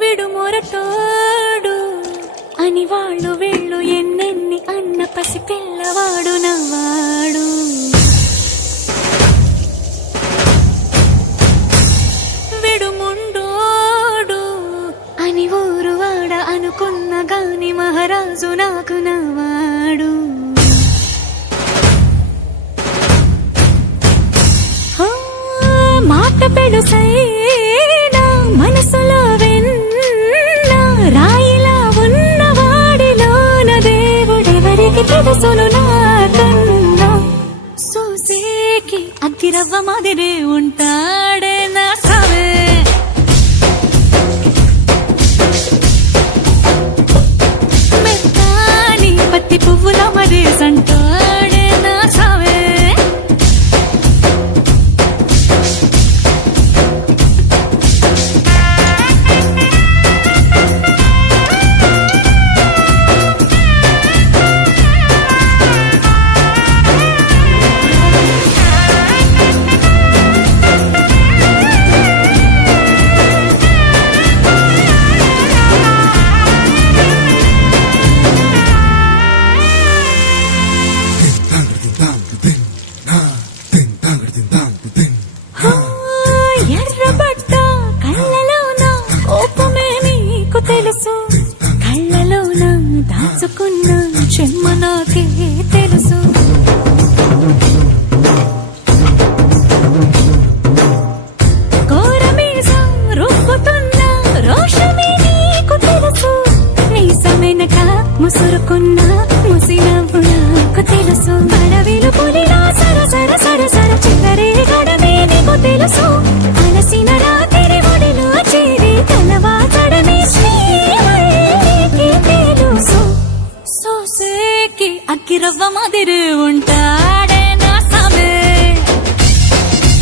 విడుమొరటోడు అని వాళ్ళు వీళ్ళు ఎన్నెన్ని అన్న పసి పిల్లవాడు నవ్వాడు. విడుముండోడు అని ఊరు వాడ అనుకున్న గాని మహారాజు నాకు నవ్వాడు. మాట పెడుసైనా మనసులో వెన్న రాయిలా ఉన్నవాడిలోన దేవుడెవరికి తెలుసును నాకన్నా. సూసేకి అగ్గిరవ్వ మాదిరే ఉంటాడే నా సావే. మెత్తాని పత్తి పువ్వుల మరేసంటాడే నా సావే. ఎర్రబడ్డ కళ్ళలోన కోపమే నీకు తెలుసు, కళ్ళలోన దాచుకున్న చెమ్మ నాకే తెలుసు. కోరమీసం రుబ్బుతున్న రోషమే నీకు తెలుసు, నీసమెనక ముసురుకున్న ముసినవ్వు నాకు తెలుసు. అడవిలు పులిలా సరసర సరసర చివరి గడమే నీకు తెలుసు, అలసిన రాత్రి ఒడిలో చేరి తలవాచడమే శ్రీకి తెలుసు. సోసేకి అగ్గిరవ్వ మాదిరి ఉంటా